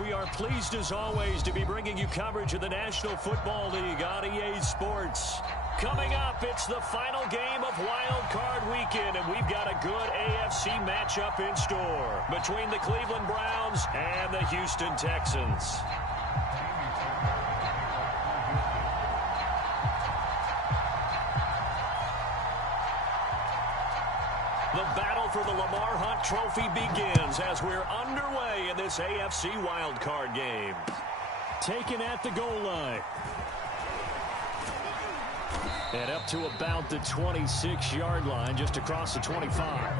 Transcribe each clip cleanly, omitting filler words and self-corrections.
We are pleased as always to be bringing you coverage of the National Football League on EA Sports. Coming up, it's the final game of Wild Card Weekend, and we've got a good AFC matchup in store between the Cleveland Browns and the Houston Texans. The battle for the Lamar Hunt Trophy begins as we're underway in this AFC wildcard game. Taken at the goal line. And up to about the 26-yard line, just across the 25.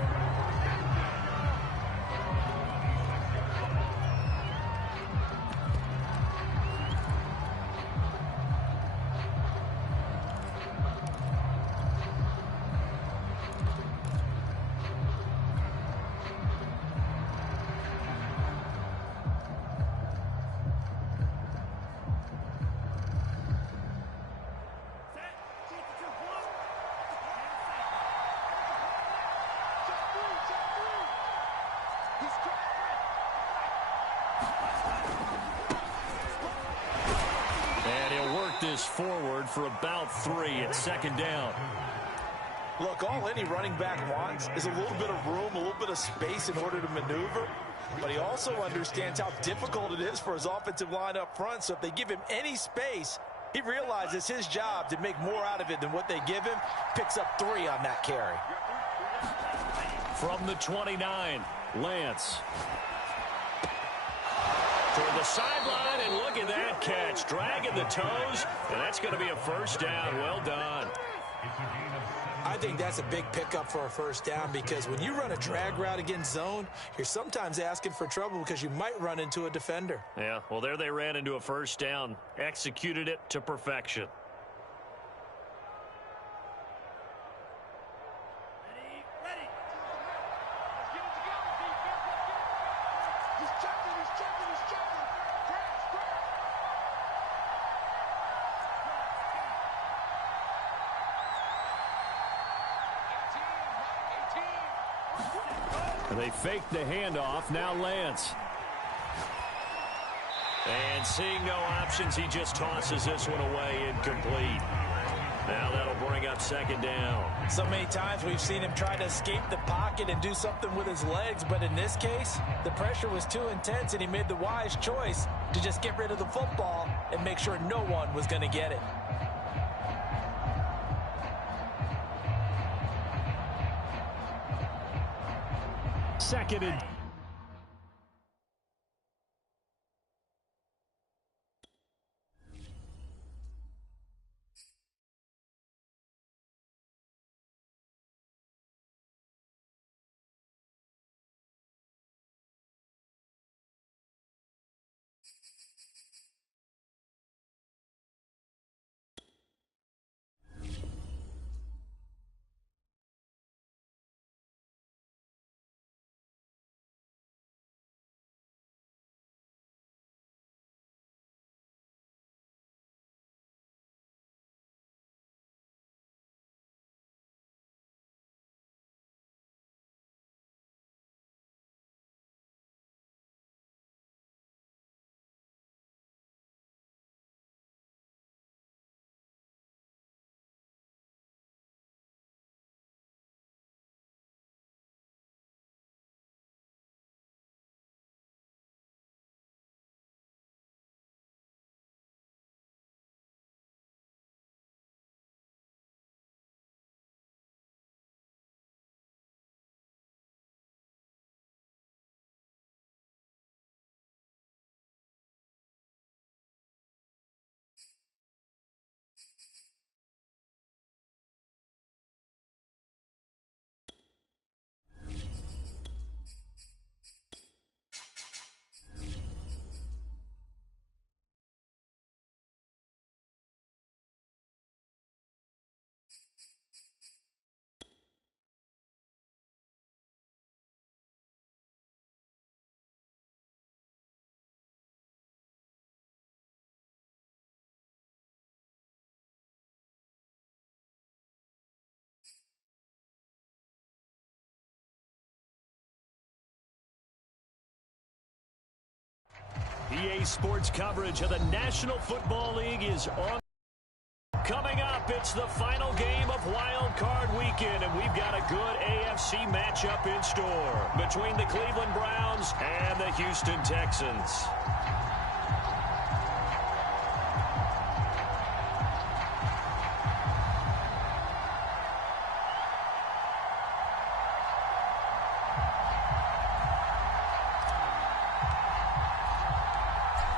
This forward for about 3 at second down. Look, all any running back wants is a little bit of room, a little bit of space in order to maneuver, but he also understands how difficult it is for his offensive line up front, so if they give him any space, he realizes his job to make more out of it than what they give him, picks up 3 on that carry. From the 29, Lance. Toward the sideline, and look at that catch. Dragging the toes, and that's going to be a first down. Well done. I think that's a big pickup for a first down because when you run a drag route against zone, you're sometimes asking for trouble because you might run into a defender. Yeah, well, there they ran into a first down. Executed it to perfection. They fake the handoff. Now Lance. And seeing no options, he just tosses this one away incomplete. Now that'll bring up second down. So many times we've seen him try to escape the pocket and do something with his legs, but in this case, the pressure was too intense and he made the wise choice to just get rid of the football and make sure no one was going to get it. Second and EA Sports coverage of the National Football League is on. Coming up, it's the final game of Wild Card Weekend, and we've got a good AFC matchup in store between the Cleveland Browns and the Houston Texans.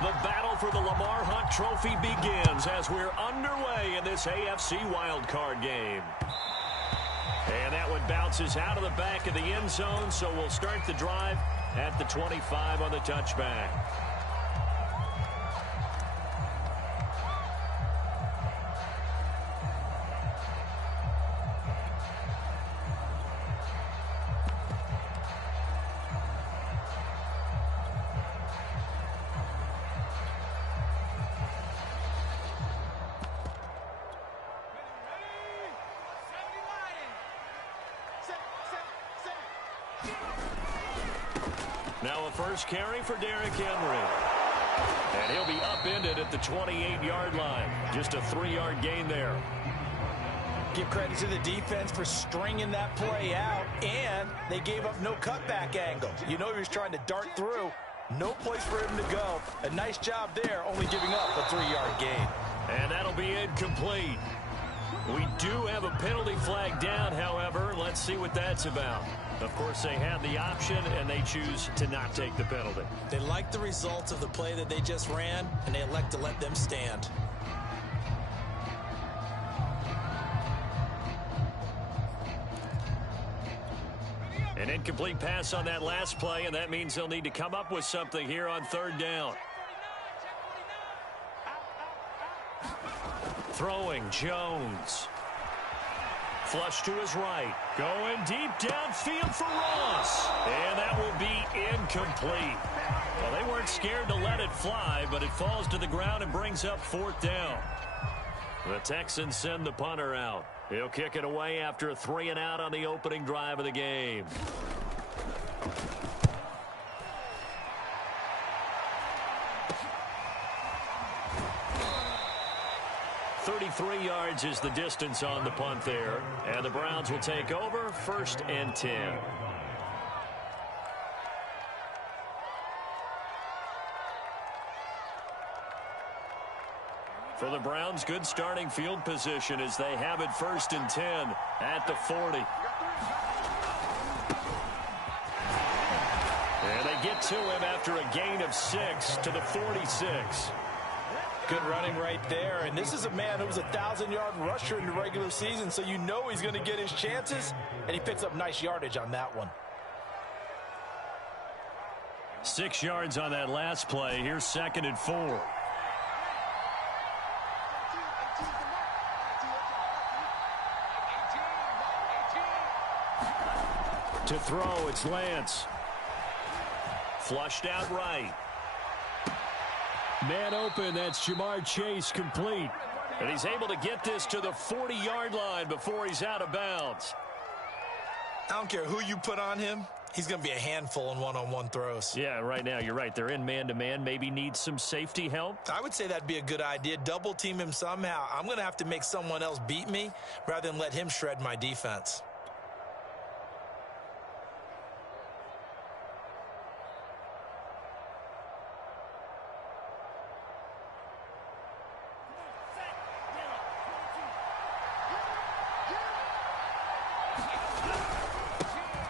The battle for the Lamar Hunt Trophy begins as we're underway in this AFC wildcard game. And that one bounces out of the back of the end zone, so we'll start the drive at the 25 on the touchback. Now a first carry for Derrick Henry. And he'll be upended at the 28-yard line. Just a 3-yard gain there. Give credit to the defense for stringing that play out, and they gave up no cutback angle. You know he was trying to dart through. No place for him to go. A nice job there, only giving up a 3-yard gain. And that'll be incomplete. We do have a penalty flag down, however. Let's see what that's about. Of course, they had the option, and they choose to not take the penalty. They like the results of the play that they just ran, and they elect to let them stand. An incomplete pass on that last play, and that means they'll need to come up with something here on third down. Throwing, Jones. Flush to his right. Going deep downfield for Ross. And that will be incomplete. Well, they weren't scared to let it fly, but it falls to the ground and brings up fourth down. The Texans send the punter out. He'll kick it away after a 3-and-out on the opening drive of the game. 33 yards is the distance on the punt there. And the Browns will take over, 1st and 10. For the Browns, good starting field position as they have it 1st and 10 at the 40. And they get to him after a gain of 6 to the 46. Good running right there, and this is a man who was a 1,000-yard rusher in the regular season, so you know he's going to get his chances, and he picks up nice yardage on that one. 6 yards on that last play. Here's 2nd and 4. To throw, it's Lance. Flushed out right. Man open, that's Jamar Chase, complete. And he's able to get this to the 40-yard line before he's out of bounds. I don't care who you put on him. He's going to be a handful in one-on-one throws. Yeah, right now, you're right. They're in man-to-man. Maybe needs some safety help. I would say that'd be a good idea. Double team him somehow. I'm going to have to make someone else beat me rather than let him shred my defense.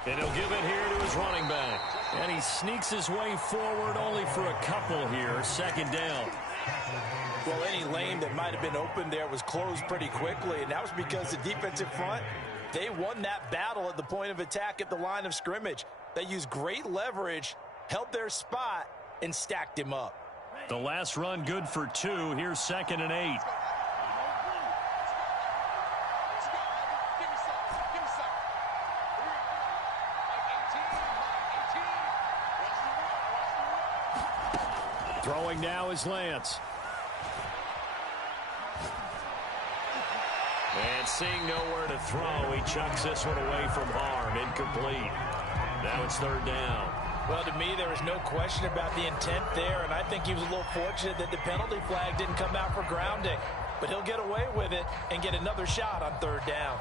And he'll give it here to his running back. And he sneaks his way forward only for a couple here. 2nd down. Well, any lane that might have been open there was closed pretty quickly, and that was because the defensive front, they won that battle at the point of attack at the line of scrimmage. They used great leverage, held their spot, and stacked him up. The last run good for 2. Here's 2nd and 8. Throwing now is Lance. And seeing nowhere to throw, he chucks this one away from harm. Incomplete. Now it's 3rd down. Well, to me, there was no question about the intent there, and I think he was a little fortunate that the penalty flag didn't come out for grounding. But he'll get away with it and get another shot on third down.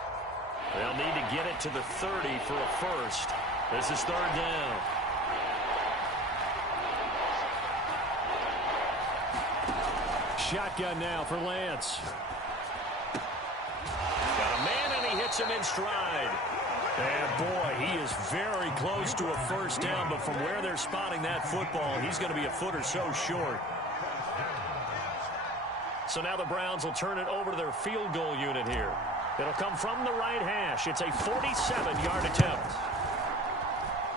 They'll need to get it to the 30 for a first. This is third down. Shotgun now for Lance. Got a man, and he hits him in stride. And, boy, he is very close to a first down, but from where they're spotting that football, he's going to be a foot or so short. So now the Browns will turn it over to their field goal unit here. It'll come from the right hash. It's a 47-yard attempt.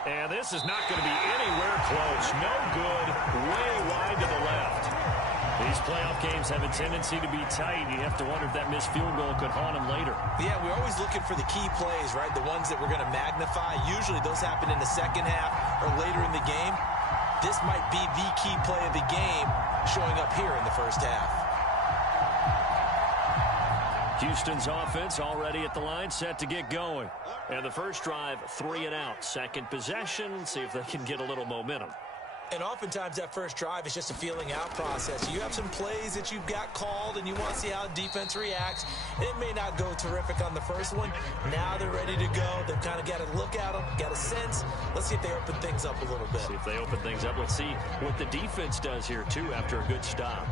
And this is not going to be anywhere close. No good. Way wide to the left. These playoff games have a tendency to be tight. You have to wonder if that missed field goal could haunt them later. Yeah, we're always looking for the key plays, right? The ones that we're going to magnify. Usually those happen in the second half or later in the game. This might be the key play of the game showing up here in the first half. Houston's offense already at the line, set to get going. And the first drive, 3 and out. Second possession, see if they can get a little momentum. And oftentimes that first drive is just a feeling out process. You have some plays that you've got called and you want to see how defense reacts. It may not go terrific on the first one. Now they're ready to go. They've kind of got to look at them, got a sense. Let's see if they open things up a little bit. See if they open things up. Let's see what the defense does here, too, after a good stop.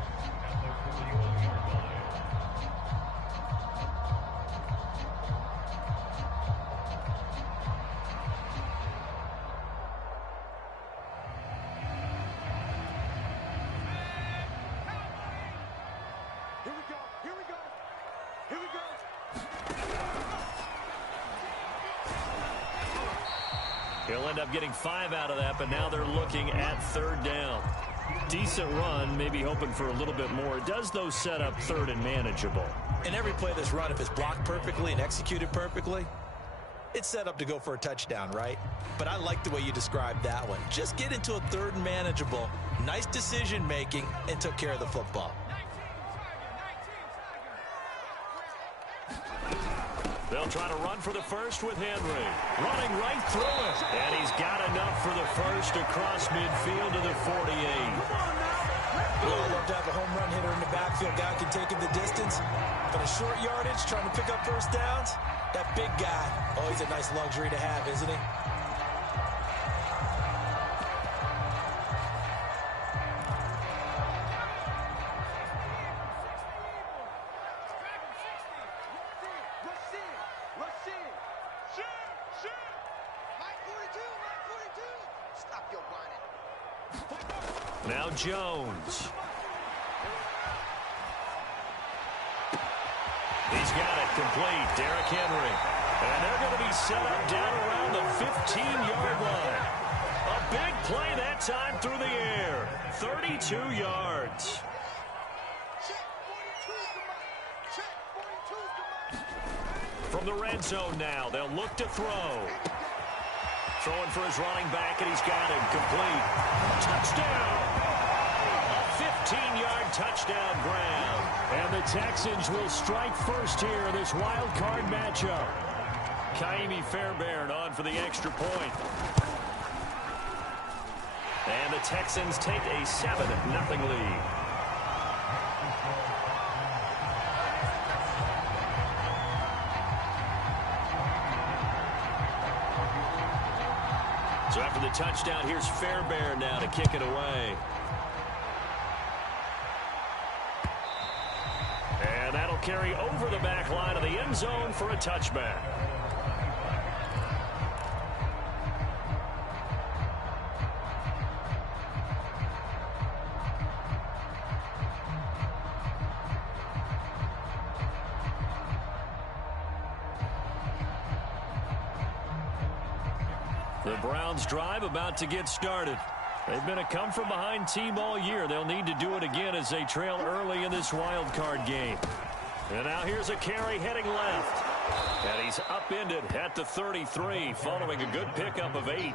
He'll end up getting 5 out of that, but now they're looking at third down. Decent run, maybe hoping for a little bit more. It does, though, set up third and manageable. And every play that's run, if it's blocked perfectly and executed perfectly, it's set up to go for a touchdown, right? But I like the way you described that one. Just get into a third and manageable, nice decision-making, and took care of the football. They'll try to run for the first with Henry. Running right through it. And he's got enough for the first across midfield to the 48. Well, I love to have a home run hitter in the backfield. Guy can take it the distance. But a short yardage, trying to pick up first downs, that big guy, oh, he's a nice luxury to have, isn't he? Now Jones. He's got it complete. Derrick Henry. And they're going to be set up down around the 15-yard line. A big play that time through the air. 32 yards. From the red zone now, they'll look to throw. Throwing for his running back, and he's got him complete. Touchdown! A 15-yard touchdown ground. And the Texans will strike first here in this wild card matchup. Ka'imi Fairbairn on for the extra point. And the Texans take a 7-0 lead. So after the touchdown, here's Fairbairn now to kick it away. And that'll carry over the back line of the end zone for a touchback. The Browns drive about to get started. They've been a come-from-behind team all year. They'll need to do it again as they trail early in this wild card game. And now here's a carry heading left. And he's upended at the 33 following a good pickup of 8.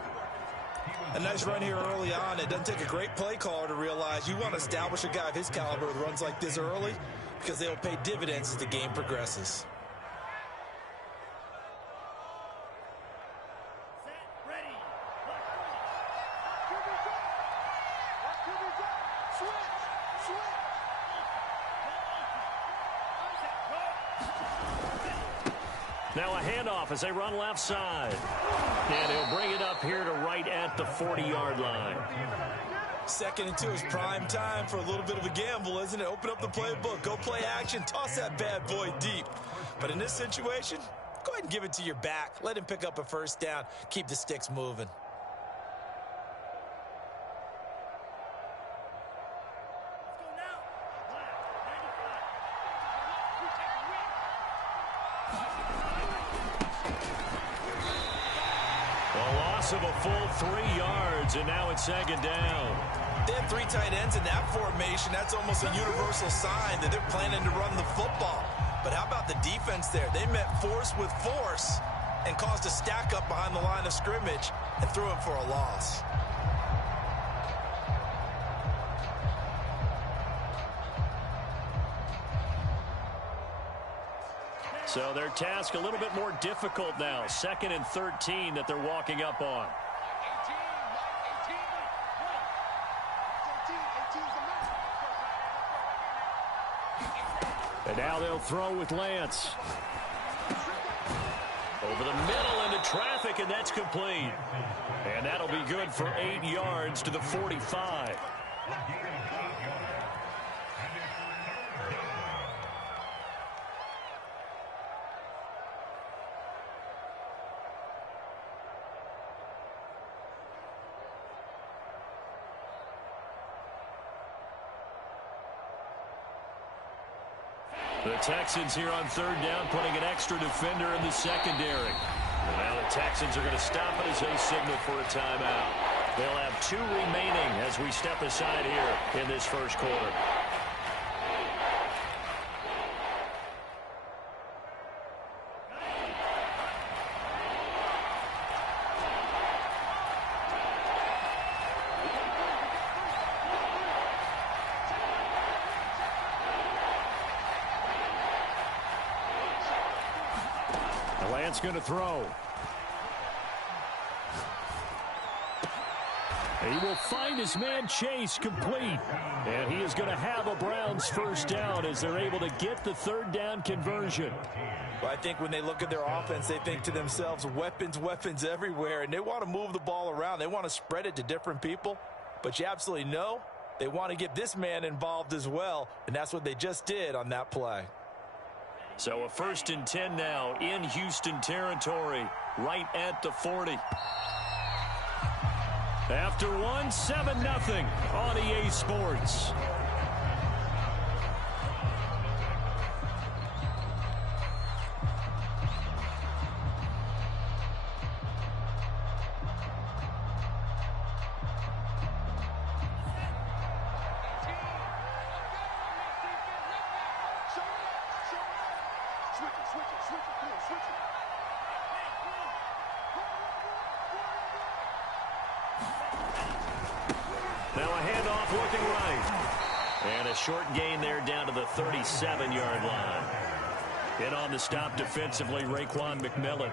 A nice run here early on. It doesn't take a great play caller to realize you want to establish a guy of his caliber with runs like this early because they'll pay dividends as the game progresses. Now a handoff as they run left side. And he'll bring it up here to right at the 40-yard line. 2nd and 2 is prime time for a little bit of a gamble, isn't it? Open up the playbook, go play action, toss that bad boy deep. But in this situation, go ahead and give it to your back. Let him pick up a first down. Keep the sticks moving. Of a full 3 yards, and now it's 2nd down. They have 3 tight ends in that formation. That's almost a universal sign that they're planning to run the football. But how about the defense there? They met force with force and caused a stack up behind the line of scrimmage and threw him for a loss. So their task a little bit more difficult now. 2nd and 13 that they're walking up on. And now they'll throw with Lance. Over the middle into traffic, and that's complete. And that'll be good for 8 yards to the 45. The Texans here on 3rd down, putting an extra defender in the secondary. And now the Texans are going to stop it as they signal for a timeout. They'll have 2 remaining as we step aside here in this first quarter. Lance going to throw. He will find his man Chase complete. And he is going to have a Browns first down as they're able to get the 3rd down conversion. Well, I think when they look at their offense, they think to themselves, weapons, weapons everywhere. And they want to move the ball around. They want to spread it to different people. But you absolutely know they want to get this man involved as well. And that's what they just did on that play. So a 1st and 10 now in Houston territory, right at the 40. After one, 7-0 on EA Sports. Now a handoff looking right. And a short gain there down to the 37-yard line. In on the stop defensively, Raekwon McMillan.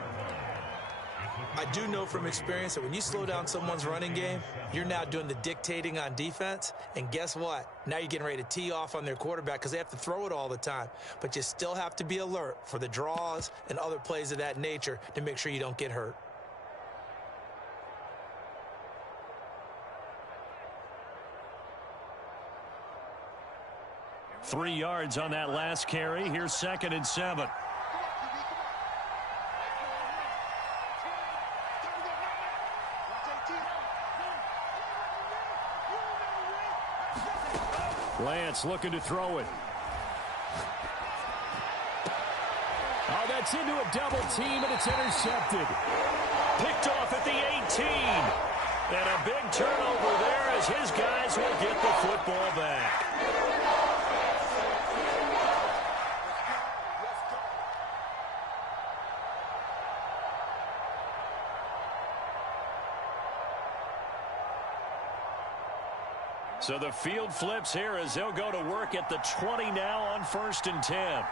I do know from experience that when you slow down someone's running game, you're now doing the dictating on defense. And guess what? Now you're getting ready to tee off on their quarterback because they have to throw it all the time. But you still have to be alert for the draws and other plays of that nature to make sure you don't get hurt. Three yards on that last carry. Here's 2nd and 7. Lance looking to throw it. Oh, that's into a double team, and it's intercepted. Picked off at the 18. And a big turnover there as his guys will get the football back. So the field flips here as they'll go to work at the 20 now on 1st and 10.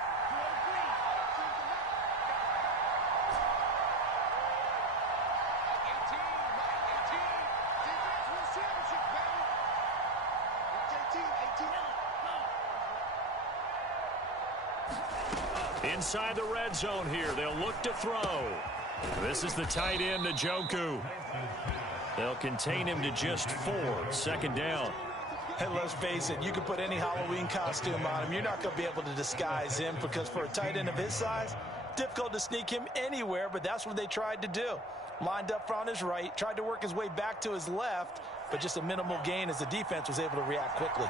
Inside the red zone here, they'll look to throw. This is the tight end, Njoku. They'll contain him to just 4. Second down. And let's face it, you can put any Halloween costume on him. You're not going to be able to disguise him because for a tight end of his size, difficult to sneak him anywhere, but that's what they tried to do. Lined up on his right, tried to work his way back to his left, but just a minimal gain as the defense was able to react quickly.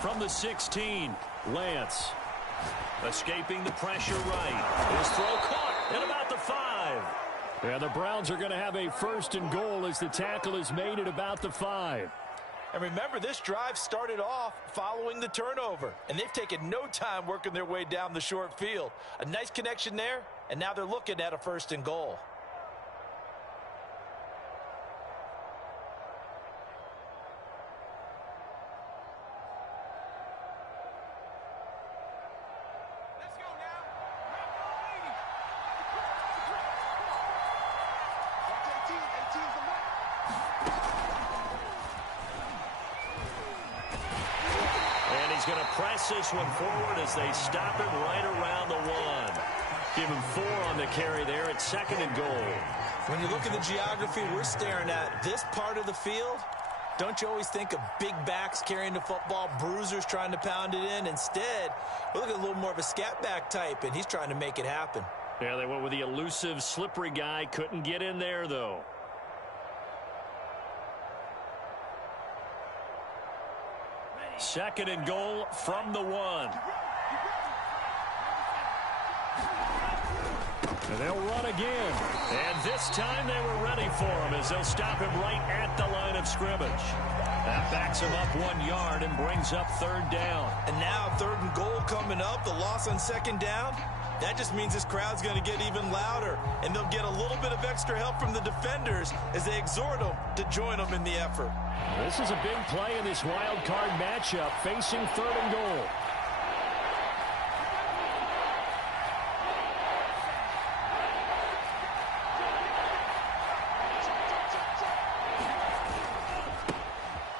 From the 16, Lance. Escaping the pressure right. His throw caught at about the 5. Yeah, the Browns are going to have a first and goal as the tackle is made at about the 5. And remember, this drive started off following the turnover, and they've taken no time working their way down the short field. A nice connection there, and now they're looking at a first and goal. This one forward as they stop him right around the 1. Give him 4 on the carry there at second and goal. When you look at the geography we're staring at, this part of the field, don't you always think of big backs carrying the football, bruisers trying to pound it in? Instead, we look at a little more of a scat back type, and he's trying to make it happen. Yeah, they went with the elusive, slippery guy. Couldn't get in there, though. Second and goal from the 1. And they'll run again. And this time they were ready for him as they'll stop him right at the line of scrimmage. That backs him up 1 yard and brings up third down. And now third and goal coming up. The loss on second down. That just means this crowd's going to get even louder. And they'll get a little bit of extra help from the defenders as they exhort them to join them in the effort. This is a big play in this wild card matchup, facing third and goal.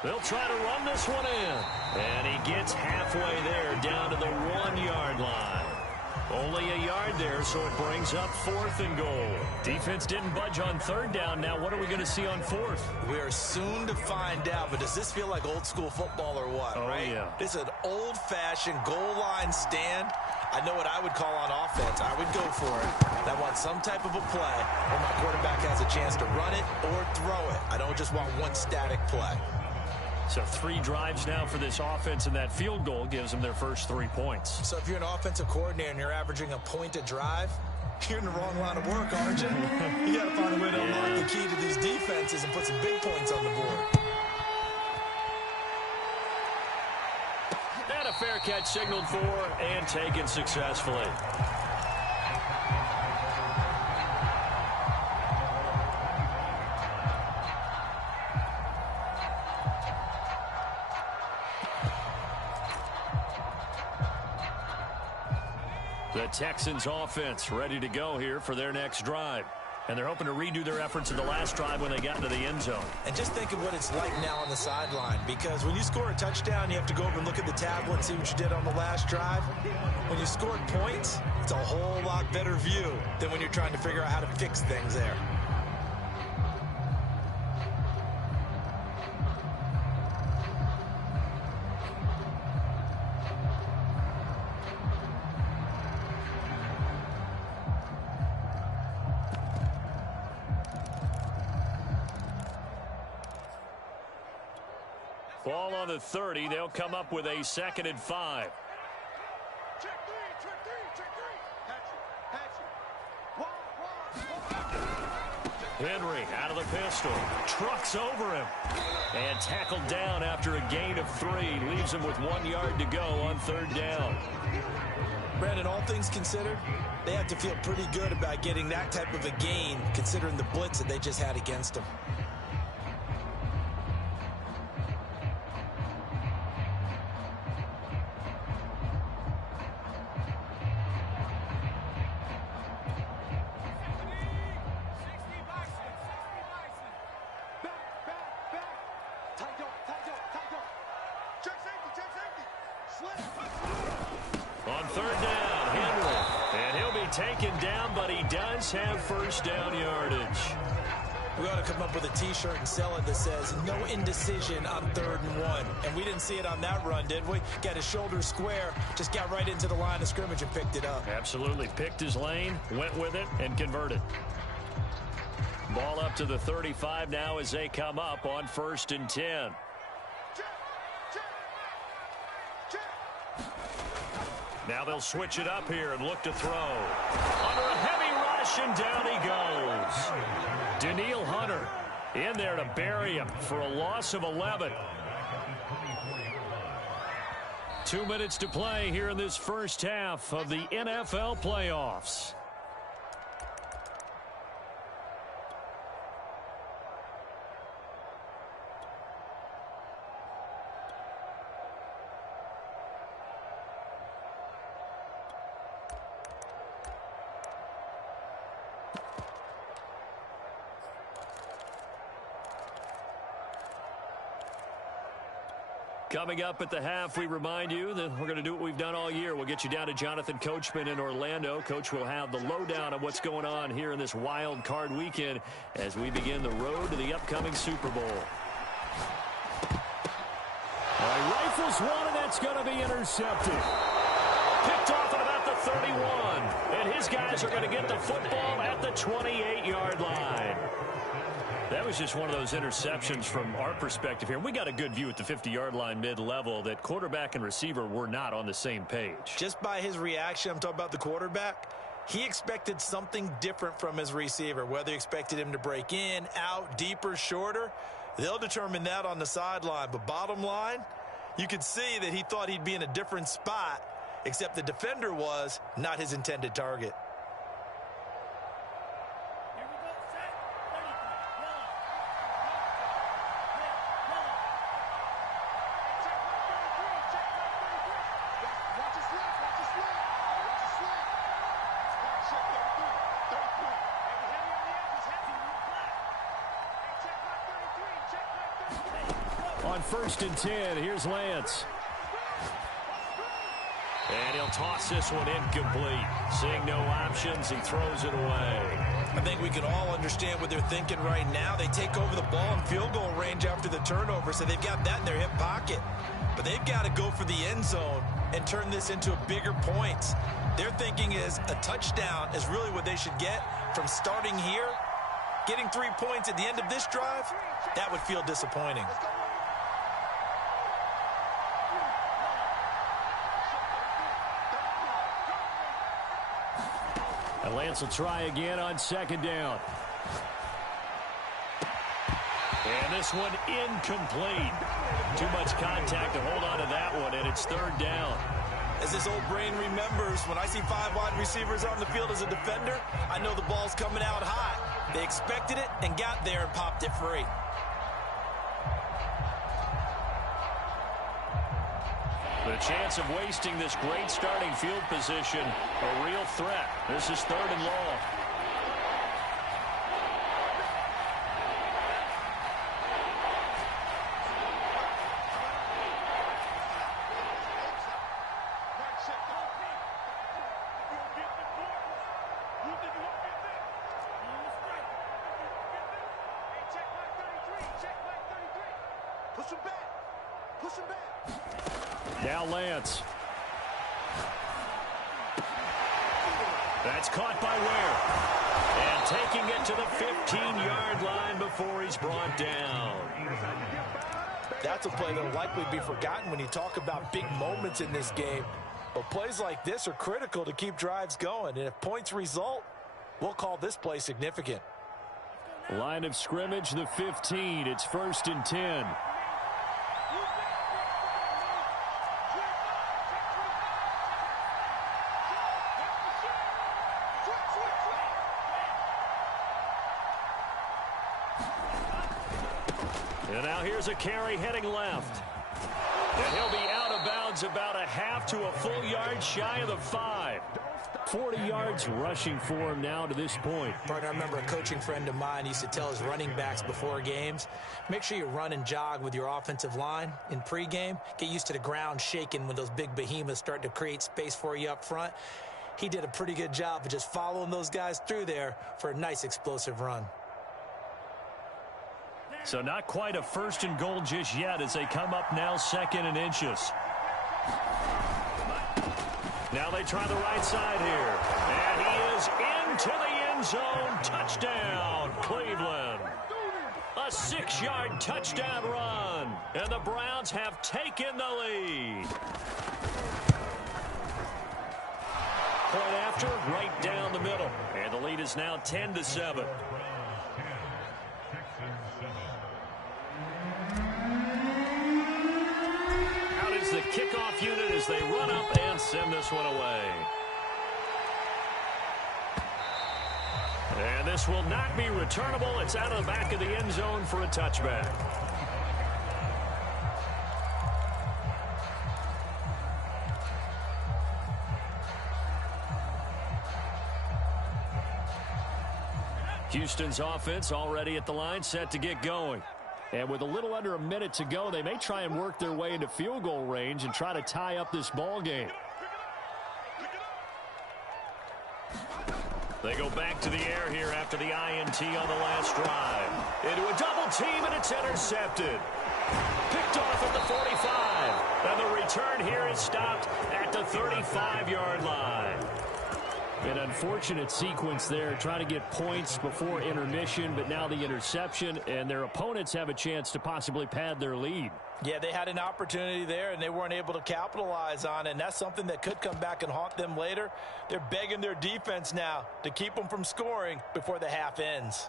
They'll try to run this one in. And he gets halfway there, down to the 1-yard line. Only a yard there, so it brings up fourth and goal. Defense didn't budge on third down. Now what are we going to see on fourth? We are soon to find out, but does this feel like old school football or what, right? Yeah. This is an old-fashioned goal line stand. I know what I would call on offense. I would go for it. I want some type of a play where my quarterback has a chance to run it or throw it. I don't just want one static play. So 3 drives now for this offense, and that field goal gives them their first 3 points. So if you're an offensive coordinator and you're averaging a point a drive, you're in the wrong line of work, aren't you? You got to find a way to unlock the key to these defenses and put some big points on the board. And a fair catch signaled for and taken successfully. The Texans offense ready to go here for their next drive. And they're hoping to redo their efforts in the last drive when they got into the end zone. And just think of what it's like now on the sideline, because when you score a touchdown, you have to go over and look at the tablet and see what you did on the last drive. When you scored points, it's a whole lot better view than when you're trying to figure out how to fix things there. Ball on the 30. They'll come up with a 2nd and 5. Henry out of the pistol. Trucks over him. And tackled down after a gain of 3. Leaves him with 1 yard to go on third down. Brandon, all things considered, they have to feel pretty good about getting that type of a gain, considering the blitz that they just had against them. On third down, Henry. And he'll be taken down, but he does have first down yardage. We ought to come up with a T-shirt and sell it that says, no indecision on 3rd and 1. And we didn't see it on that run, did we? Got his shoulder square, just got right into the line of scrimmage and picked it up. Absolutely. Picked his lane, went with it, and converted. Ball up to the 35 now as they come up on 1st and 10. Now they'll switch it up here and look to throw. Under a heavy rush, and down he goes. Danielle Hunter in there to bury him for a loss of 11. 2 minutes to play here in this first half of the NFL playoffs. Coming up at the half, we remind you that we're going to do what we've done all year. We'll get you down to Jonathan Coachman in Orlando. Coach will have the lowdown on what's going on here in this wild card weekend as we begin the road to the upcoming Super Bowl. All right, rifles one, and that's going to be intercepted. Picked off at about the 31. And his guys are going to get the football at the 28-yard line. That was just one of those interceptions from our perspective here. We got a good view at the 50-yard line mid-level that quarterback and receiver were not on the same page. Just by his reaction, I'm talking about the quarterback, he expected something different from his receiver. Whether he expected him to break in, out, deeper, shorter, they'll determine that on the sideline. But bottom line, you could see that he thought he'd be in a different spot, except the defender was not his intended target. On 1st and 10, here's Lance. And he'll toss this one incomplete. Seeing no options, he throws it away. I think we can all understand what they're thinking right now. They take over the ball in field goal range after the turnover, so they've got that in their hip pocket. But they've got to go for the end zone and turn this into bigger points. Their thinking is a touchdown is really what they should get from starting here. Getting 3 points at the end of this drive, that would feel disappointing. And Lance will try again on 2nd down. And this one incomplete. Too much contact to hold on to that one, and it's 3rd down. As this old brain remembers, when I see 5 wide receivers on the field as a defender, I know the ball's coming out high. They expected it and got there and popped it free. The chance of wasting this great starting field position, a real threat. This is 3rd and long. Now Lance. That's caught by Ware. And taking it to the 15-yard line before he's brought down. That's a play that will likely be forgotten when you talk about big moments in this game. But plays like this are critical to keep drives going. And if points result, we'll call this play significant. Line of scrimmage, the 15. It's 1st and 10. And now here's a carry heading left. And he'll be out of bounds about a half to a full yard shy of the 5. 40 yards rushing for him now to this point. Partner, I remember a coaching friend of mine used to tell his running backs before games, make sure you run and jog with your offensive line in pregame. Get used to the ground shaking when those big behemoths start to create space for you up front. He did a pretty good job of just following those guys through there for a nice explosive run. So not quite a 1st and goal just yet as they come up now 2nd and inches. Now they try the right side here. And he is into the end zone. Touchdown, Cleveland. A 6-yard touchdown run. And the Browns have taken the lead. Point after, right down the middle. And the lead is now 10-7. The kickoff unit as they run up and send this one away. And this will not be returnable. It's out of the back of the end zone for a touchback. Houston's offense already at the line, set to get going. And with a little under a minute to go, they may try and work their way into field goal range and try to tie up this ball game. They go back to the air here after the INT on the last drive. Into a double team, and it's intercepted. Picked off at the 45. And the return here is stopped at the 35-yard line. An unfortunate sequence there, trying to get points before intermission, but now the interception, and their opponents have a chance to possibly pad their lead. Yeah, they had an opportunity there, and they weren't able to capitalize on it, and that's something that could come back and haunt them later. They're begging their defense now to keep them from scoring before the half ends.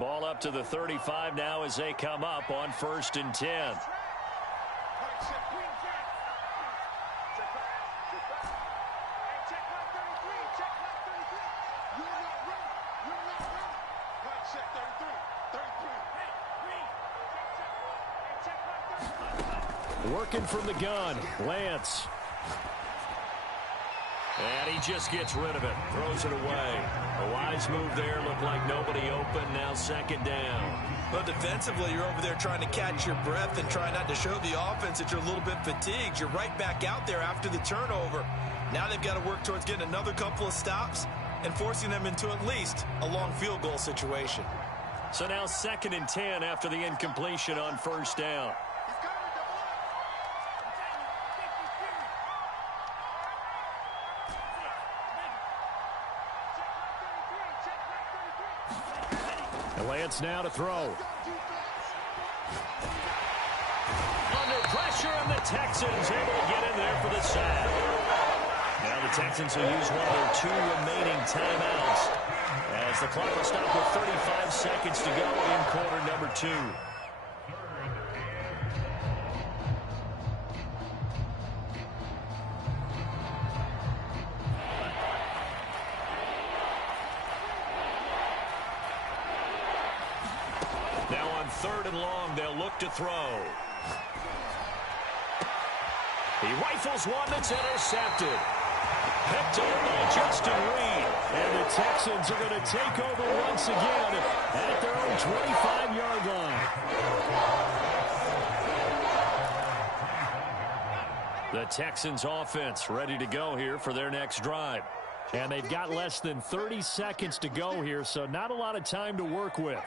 Ball up to the 35 now as they come up on 1st and 10. Working from the gun, Lance. And he just gets rid of it, throws it away. A wise move there, looked like nobody open, now 2nd down. Well, defensively, you're over there trying to catch your breath and try not to show the offense that you're a little bit fatigued. You're right back out there after the turnover. Now they've got to work towards getting another couple of stops and forcing them into at least a long field goal situation. So now 2nd and 10 after the incompletion on 1st down. Lance now to throw. Under pressure, and the Texans able to get in there for the sack. Now the Texans will use one of their 2 remaining timeouts as the clock will stop with 35 seconds to go in quarter number 2. Now on 3rd and long, they'll look to throw. He rifles one that's intercepted. Picked up by Justin Reed. And the Texans are going to take over once again at their own 25-yard line. The Texans offense ready to go here for their next drive. And they've got less than 30 seconds to go here, so not a lot of time to work with.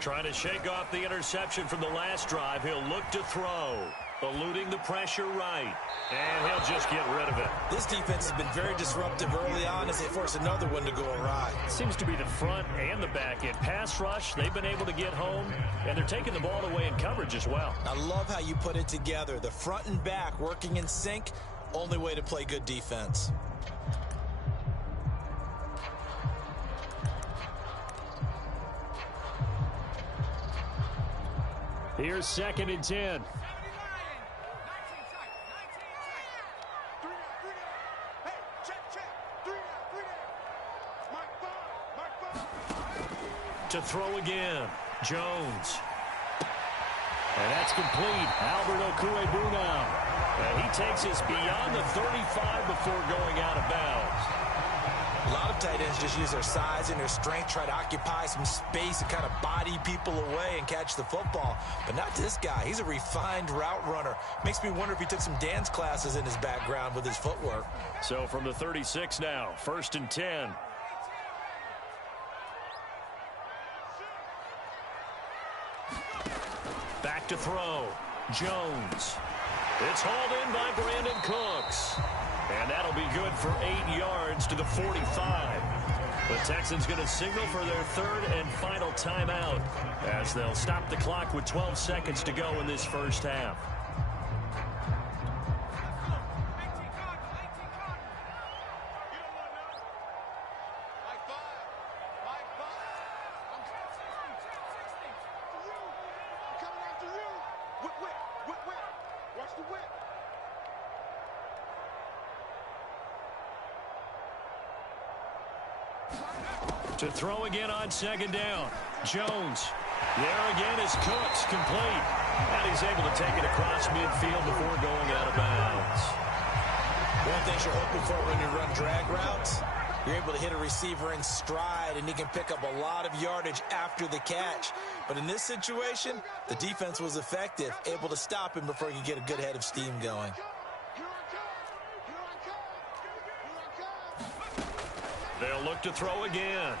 Trying to shake off the interception from the last drive. He'll look to throw. Eluding the pressure right. And he'll just get rid of it. This defense has been very disruptive early on as they force another one to go awry. Seems to be the front and the back end. Pass rush, they've been able to get home, and they're taking the ball away in coverage as well. I love how you put it together. The front and back working in sync, only way to play good defense. Here's 2nd and 10. To throw again. Jones. And that's complete. Albert Okwuegbunam now. And he takes us beyond the 35 before going out of bounds. A lot of tight ends just use their size and their strength, try to occupy some space and kind of body people away and catch the football. But not this guy. He's a refined route runner. Makes me wonder if he took some dance classes in his background with his footwork. So from the 36 now, 1st and 10. Back to throw. Jones. It's hauled in by Brandon Cooks. And that'll be good for 8 yards to the 45. The Texans going to signal for their 3rd and final timeout as they'll stop the clock with 12 seconds to go in this first half. To throw again on 2nd down. Jones. There again is Cooks, complete. And he's able to take it across midfield before going out of bounds. One thing you're hoping for when you run drag routes, you're able to hit a receiver in stride, and he can pick up a lot of yardage after the catch. But in this situation, the defense was effective, able to stop him before he could get a good head of steam going. They'll look to throw again.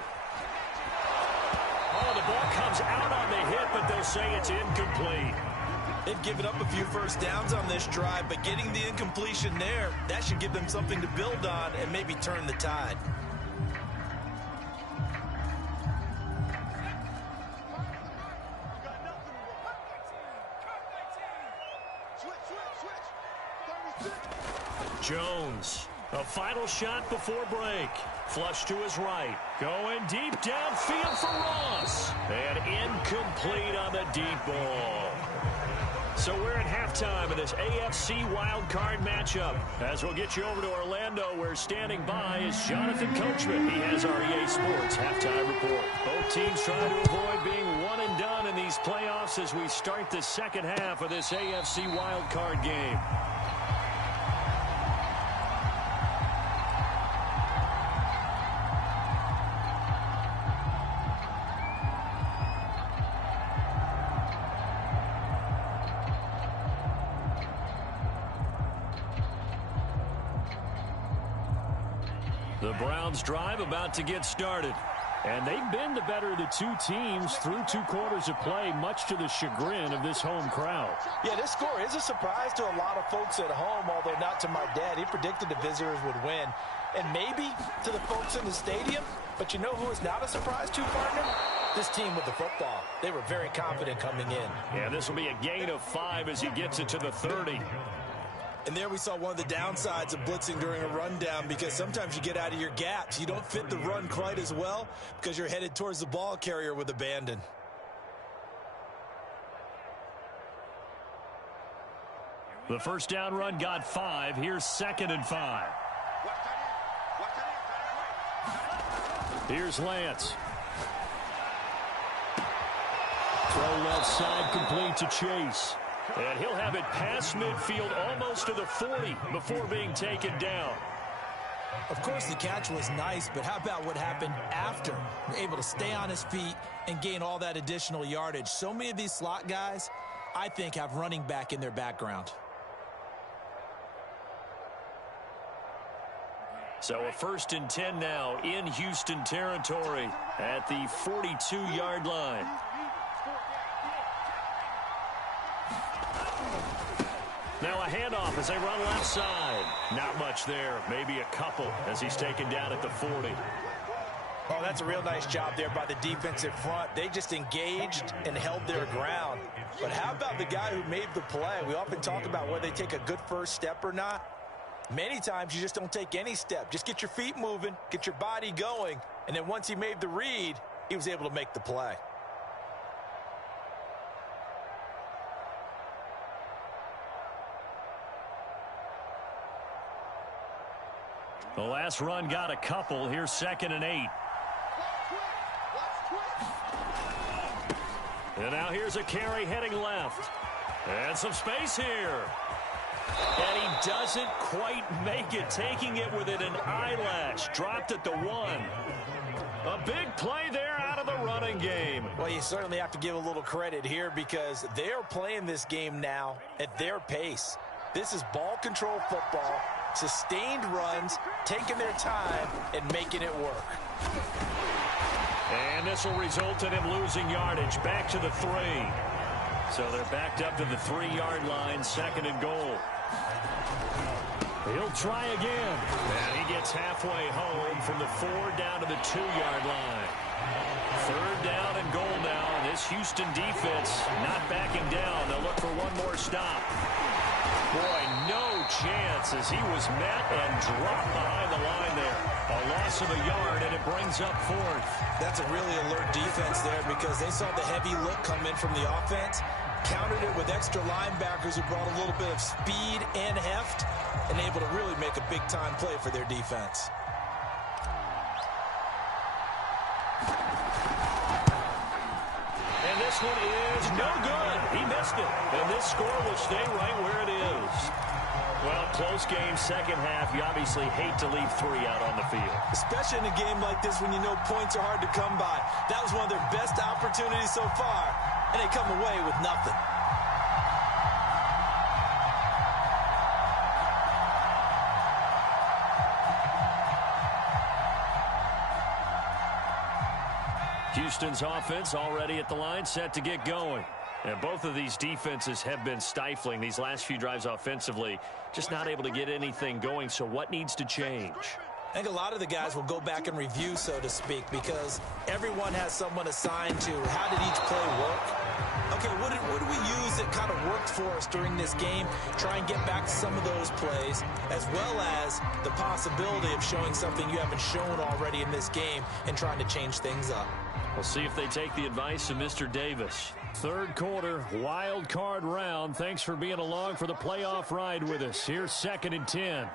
Oh, the ball comes out on the hit, but they'll say it's incomplete. They've given up a few first downs on this drive, but getting the incompletion there, that should give them something to build on and maybe turn the tide. Jones, a final shot before break. Flush to his right. Going deep downfield for Ross. And incomplete on the deep ball. So we're at halftime in this AFC wildcard matchup. As we'll get you over to Orlando, where standing by is Jonathan Coachman. He has our EA Sports halftime report. Both teams trying to avoid being one and done in these playoffs as we start the second half of this AFC wildcard game. The Browns drive about to get started. And they've been the better of the two teams through 2 quarters of play, much to the chagrin of this home crowd. Yeah, this score is a surprise to a lot of folks at home, although not to my dad. He predicted the visitors would win. And maybe to the folks in the stadium. But you know who is not a surprise to, partner? This team with the football. They were very confident coming in. Yeah, this will be a gain of 5 as he gets it to the 30. And there we saw one of the downsides of blitzing during a rundown, because sometimes you get out of your gaps. You don't fit the run quite as well because you're headed towards the ball carrier with abandon. The first down run got 5. Here's 2nd and 5. Here's Lance. Throw left side, complete to Chase. And he'll have it past midfield almost to the 40 before being taken down. Of course, the catch was nice, but how about what happened after? Able to stay on his feet and gain all that additional yardage. So many of these slot guys, I think, have running back in their background. So a 1st and 10 now in Houston territory at the 42-yard line. Now a handoff as they run left side. Not much there. Maybe a couple as he's taken down at the 40. Oh, that's a real nice job there by the defensive front. They just engaged and held their ground. But how about the guy who made the play? We often talk about whether they take a good first step or not. Many times you just don't take any step. Just get your feet moving, get your body going, and then once he made the read, he was able to make the play. The last run got a couple. Here's 2nd and 8. And now here's a carry heading left. And some space here. And he doesn't quite make it, taking it within an eyelash. Dropped at the 1. A big play there out of the running game. Well, you certainly have to give a little credit here because they're playing this game now at their pace. This is ball control football, sustained runs, taking their time, and making it work. And this will result in him losing yardage back to the 3. So they're backed up to the 3-yard line, 2nd and goal. He'll try again. And he gets halfway home from the 4 down to the 2-yard line. 3rd down and goal now. And this Houston defense not backing down. They'll look for one more stop. Boy, no chance as he was met and dropped behind the line there. A loss of a yard, and it brings up 4th. That's a really alert defense there because they saw the heavy look come in from the offense, countered it with extra linebackers who brought a little bit of speed and heft, and able to really make a big-time play for their defense. And this one is no good. He missed it. And this score will stay right where it is. Well, close game, second half. You obviously hate to leave 3 out on the field. Especially in a game like this when you know points are hard to come by. That was one of their best opportunities so far, and they come away with nothing. Houston's offense already at the line, set to get going. And both of these defenses have been stifling these last few drives offensively, just not able to get anything going. So what needs to change? I think a lot of the guys will go back and review, so to speak, because everyone has someone assigned to how did each play work. Okay, what did we use that kind of worked for us during this game? Try and get back to some of those plays, as well as the possibility of showing something you haven't shown already in this game and trying to change things up. We'll see if they take the advice of Mr. Davis. 3rd quarter, wild card round. Thanks for being along for the playoff ride with us. Here's 2nd and 10.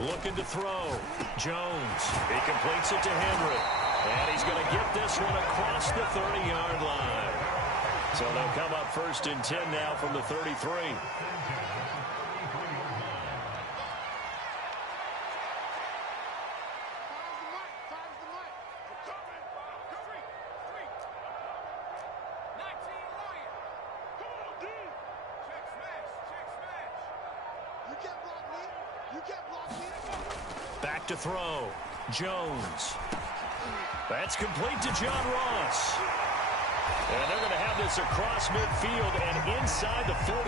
Looking to throw. Jones. He completes it to Henry. And he's going to get this one across the 30-yard line. So they'll come up 1st and 10 now from the 33. Back to throw. Jones. That's complete to John Ross. And they're going to have this across midfield and inside the 45.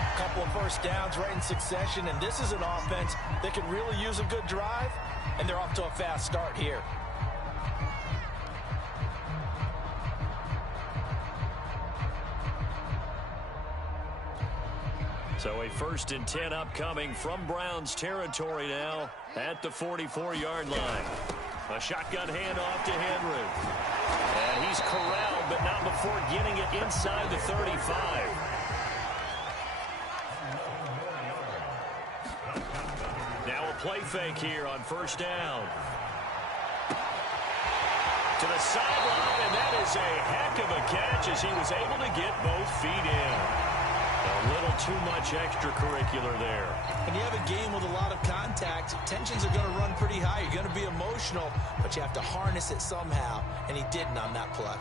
A couple of first downs right in succession, and this is an offense that can really use a good drive, and they're off to a fast start here. So a 1st and 10 upcoming from Browns territory now at the 44-yard line. A shotgun handoff to Henry. And he's corralled, but not before getting it inside the 35. Now a play fake here on 1st down. To the sideline, and that is a heck of a catch as he was able to get both feet in. A little too much extracurricular there. When you have a game with a lot of contact, tensions are going to run pretty high. You're going to be emotional, but you have to harness it somehow, and he didn't on that play.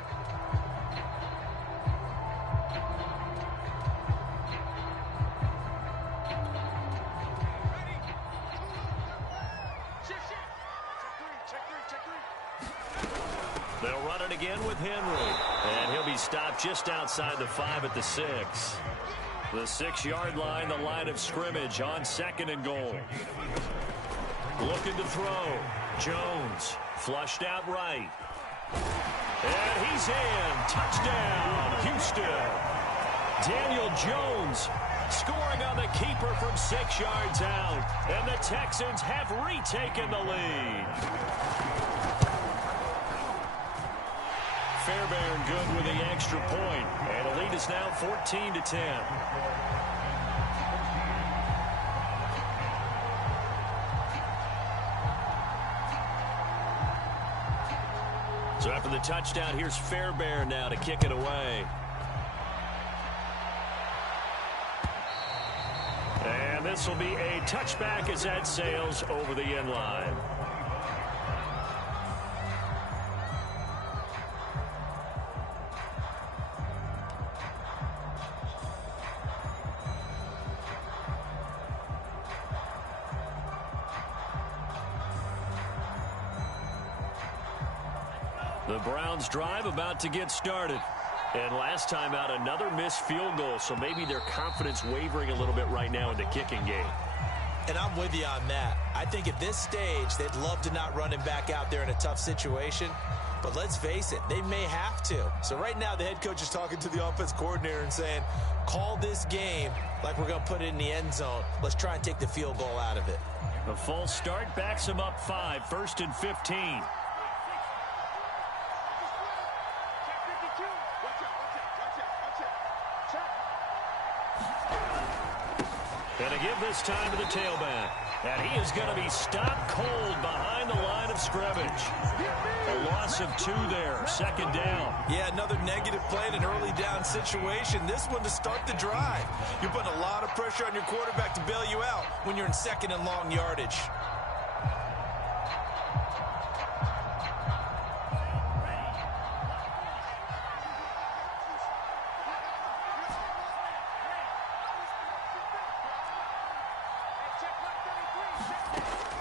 They'll run it again with Henry, and he'll be stopped just outside the 5 at the 6. The 6-yard line, the line of scrimmage on 2nd and goal. Looking to throw. Jones flushed out right. And he's in. Touchdown, Houston. Daniel Jones scoring on the keeper from 6 yards out. And the Texans have retaken the lead. Fairbairn good with the extra point. And the lead is now 14-10. So after the touchdown, here's Fairbairn now to kick it away. And this will be a touchback as that sails over the end line. The Browns drive about to get started. And last time out, another missed field goal, so maybe their confidence wavering a little bit right now in the kicking game. And I'm with you on that. I think at this stage, they'd love to not run him back out there in a tough situation. But let's face it, they may have to. So right now, the head coach is talking to the offense coordinator and saying, call this game like we're going to put it in the end zone. Let's try and take the field goal out of it. A false start backs him up 5, 1st and 15. And a give this time to the tailback. And he is going to be stopped cold behind the line of scrimmage. A loss of 2 there, 2nd down. Yeah, another negative play in an early down situation. This one to start the drive. You're putting a lot of pressure on your quarterback to bail you out when you're in 2nd and long yardage.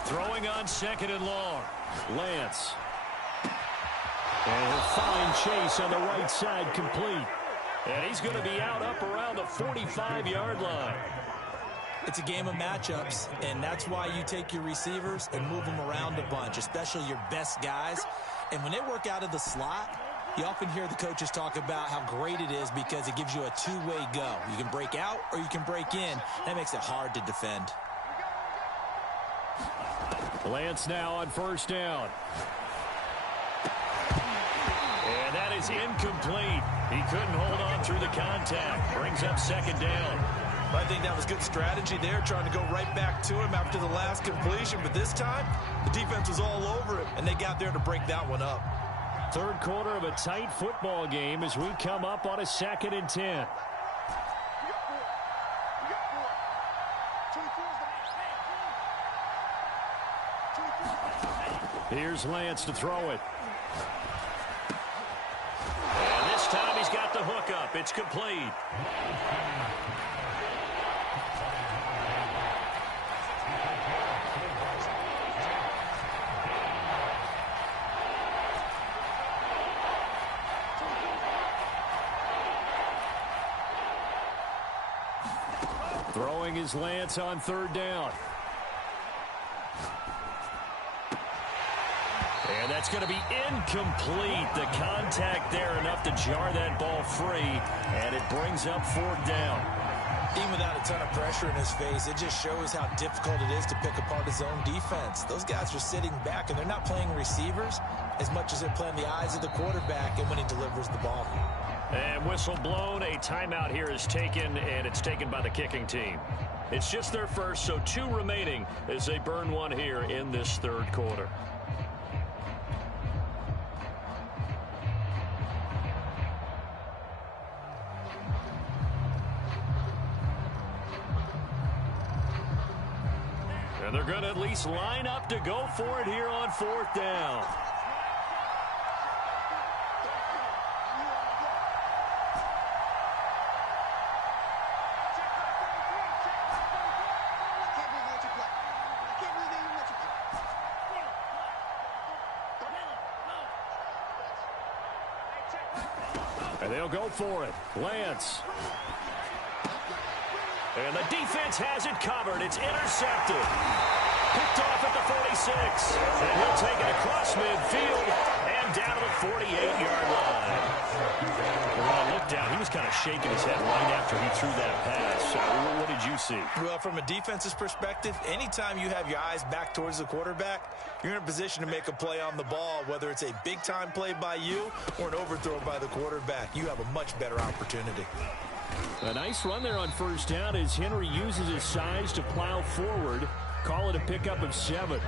Throwing on 2nd and long. Lance. And a fine chase on the right side, complete. And he's going to be out up around the 45-yard line. It's a game of matchups, and that's why you take your receivers and move them around a bunch, especially your best guys. And when they work out of the slot, you often hear the coaches talk about how great it is because it gives you a two-way go. You can break out or you can break in. That makes it hard to defend. Lance now on 1st down. And that is incomplete. He couldn't hold on through the contact. Brings up 2nd down. I think that was good strategy there, trying to go right back to him after the last completion. But this time, the defense was all over him, and they got there to break that one up. 3rd quarter of a tight football game as we come up on a 2nd and 10. Here's Lance to throw it. And this time he's got the hookup. It's complete. Throwing is Lance on 3rd down. And that's going to be incomplete. The contact there enough to jar that ball free. And it brings up 4th down. Even without a ton of pressure in his face, it just shows how difficult it is to pick apart his own defense. Those guys are sitting back, and they're not playing receivers as much as they're playing the eyes of the quarterback and when he delivers the ball. And whistle blown. A timeout here is taken, and it's taken by the kicking team. It's just their first, so 2 remaining as they burn one here in this 3rd quarter. And they're going to at least line up to go for it here on 4th down. And they'll go for it. Lance. And the defense has it covered. It's intercepted. Picked off at the 46. And he'll take it across midfield and down to the 48-yard line. When I looked down, he was kind of shaking his head right after he threw that pass. What did you see? Well, from a defense's perspective, anytime you have your eyes back towards the quarterback, you're in a position to make a play on the ball, whether it's a big-time play by you or an overthrow by the quarterback. You have a much better opportunity. A nice run there on first down as Henry uses his size to plow forward. Call it a pickup of 7.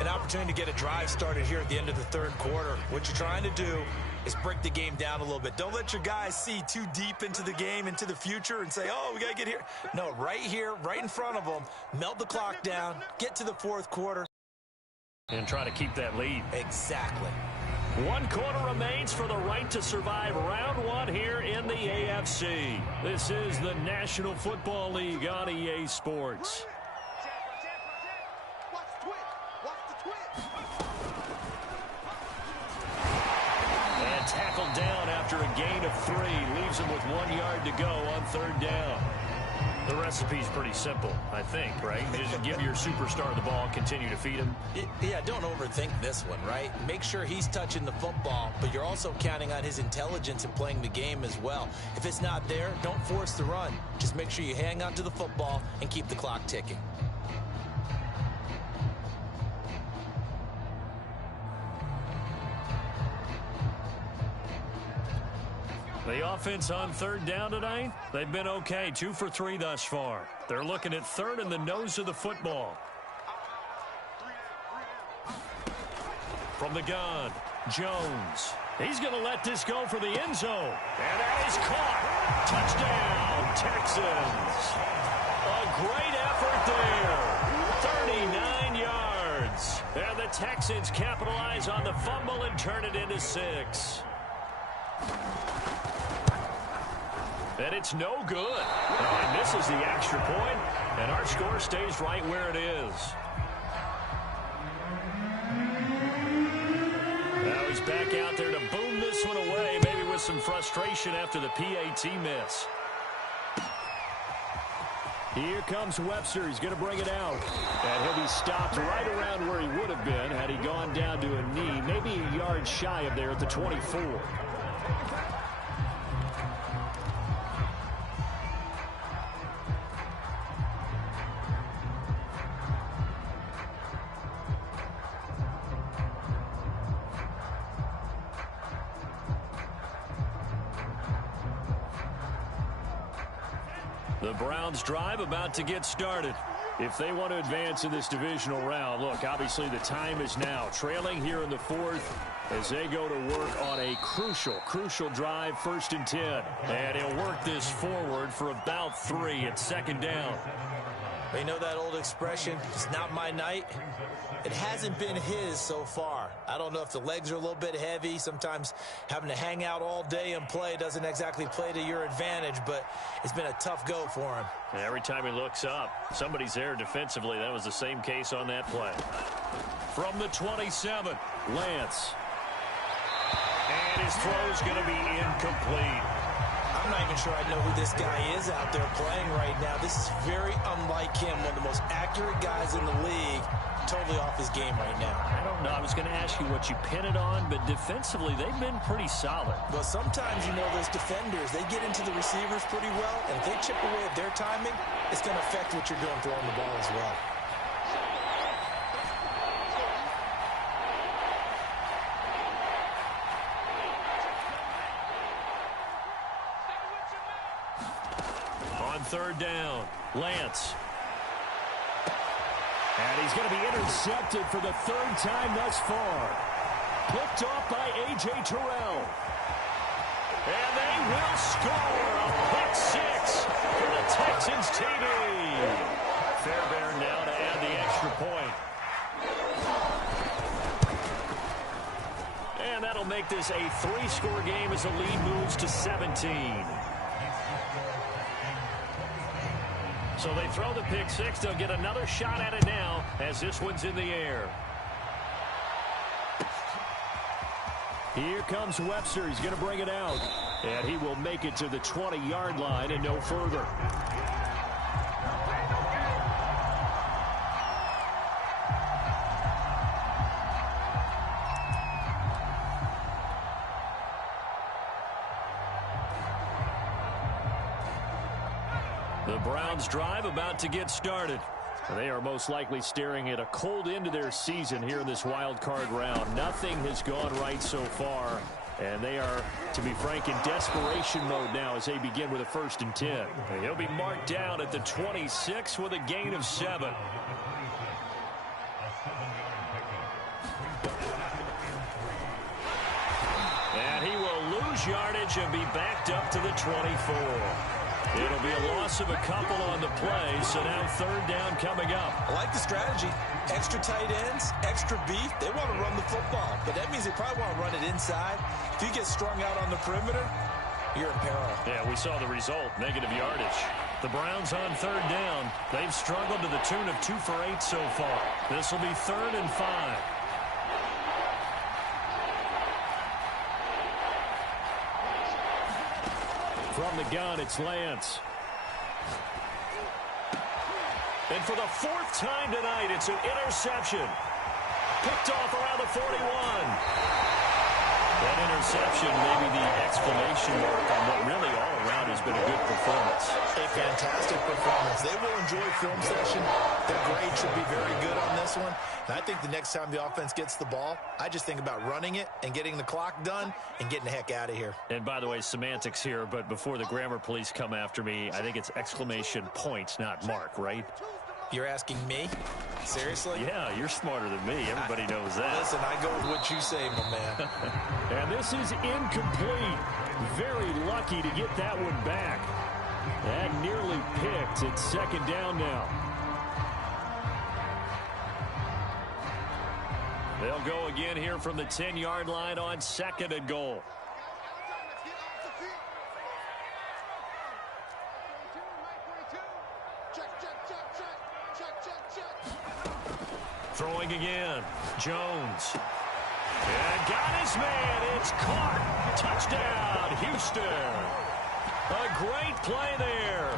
An opportunity to get a drive started here at the end of the third quarter. What you're trying to do is break the game down a little bit. Don't let your guys see too deep into the game, into the future, and say, oh, we got to get here. No, right here, right in front of them, melt the clock down, get to the fourth quarter. And try to keep that lead. Exactly. 1 quarter remains for the right to survive round 1 here in the AFC. This is the National Football League on EA Sports. And tackled down after a gain of 3. Leaves him with 1 yard to go on third down. The recipe's pretty simple, I think, right? Just give your superstar the ball, continue to feed him. Yeah, don't overthink this one, right? Make sure he's touching the football, but you're also counting on his intelligence in playing the game as well. If it's not there, don't force the run. Just make sure you hang on to the football and keep the clock ticking. The offense on third down tonight, they've been okay. 2 for 3 thus far. They're looking at third in the nose of the football. From the gun, Jones. He's going to let this go for the end zone. And that is caught. Touchdown, Texans. A great effort there. 39 yards. And the Texans capitalize on the fumble and turn it into 6. And it's no good. And misses the extra point, and our score stays right where it is. Now he's back out there to boom this one away, maybe with some frustration after the PAT miss. Here comes Webster. He's going to bring it out. And he'll be stopped right around where he would have been had he gone down to a knee, maybe a yard shy of there at the 24. The Browns drive about to get started. If they want to advance in this divisional round, look, obviously the time is now. Trailing here in the fourth as they go to work on a crucial drive, 1st and 10. And he'll work this forward for about 3 at 2nd down. You know that old expression, it's not my night? It hasn't been his so far. I don't know if the legs are a little bit heavy. Sometimes having to hang out all day and play doesn't exactly play to your advantage, but it's been a tough go for him. And every time he looks up, somebody's there defensively. That was the same case on that play. From the 27, Lance. And his throw's going to be incomplete. I'm not even sure I know who this guy is out there playing right now. This is very unlike him, one of the most accurate guys in the league. Totally off his game right now. I don't know. I was going to ask you what you pin it on, but defensively, they've been pretty solid. Well, sometimes, you know, those defenders, they get into the receivers pretty well, and if they chip away at their timing, it's going to affect what you're doing throwing the ball as well. On third down, Lance. And he's going to be intercepted for the 3rd time thus far. Picked off by A.J. Terrell. And they will score a pick 6 for the Texans TD. Fairbairn now to add the extra point. And that'll make this a 3-score game as the lead moves to 17. So they throw the pick 6. They'll get another shot at it now as this one's in the air. Here comes Webster. He's going to bring it out. And he will make it to the 20-yard line and no further. The Browns drive about to get started. They are most likely staring at a cold end to their season here in this wild card round. Nothing has gone right so far, and they are, to be frank, in desperation mode now as they begin with a 1st and 10. He'll be marked down at the 26 with a gain of 7. And he will lose yardage and be backed up to the 24. It'll be a loss of a couple on the play, so now 3rd down coming up. I like the strategy. Extra tight ends, extra beef. They want to run the football, but that means they probably want to run it inside. If you get strung out on the perimeter, you're in peril. Yeah, we saw the result, negative yardage. The Browns on 3rd down. They've struggled to the tune of 2 for 8 so far. This will be 3rd and 5. From the gun, it's Lance. And for the 4th time tonight, it's an interception. Picked off around the 41. That interception may be the exclamation mark on what really all around has been a good performance. A fantastic performance. They will enjoy film session. Their grade should be very good on this one. And I think the next time the offense gets the ball, I just think about running it and getting the clock done and getting the heck out of here. And by the way, semantics here, but before the grammar police come after me, I think it's exclamation point, not mark, right? You're asking me? Seriously? Yeah, you're smarter than me. Everybody knows that. Listen, I go with what you say, my man. And this is incomplete. Very lucky to get that one back. That nearly picked. It's 2nd down now. They'll go again here from the 10-yard line on 2nd and goal. Throwing again. Jones. And got his man. It's caught. Touchdown, Houston. A great play there.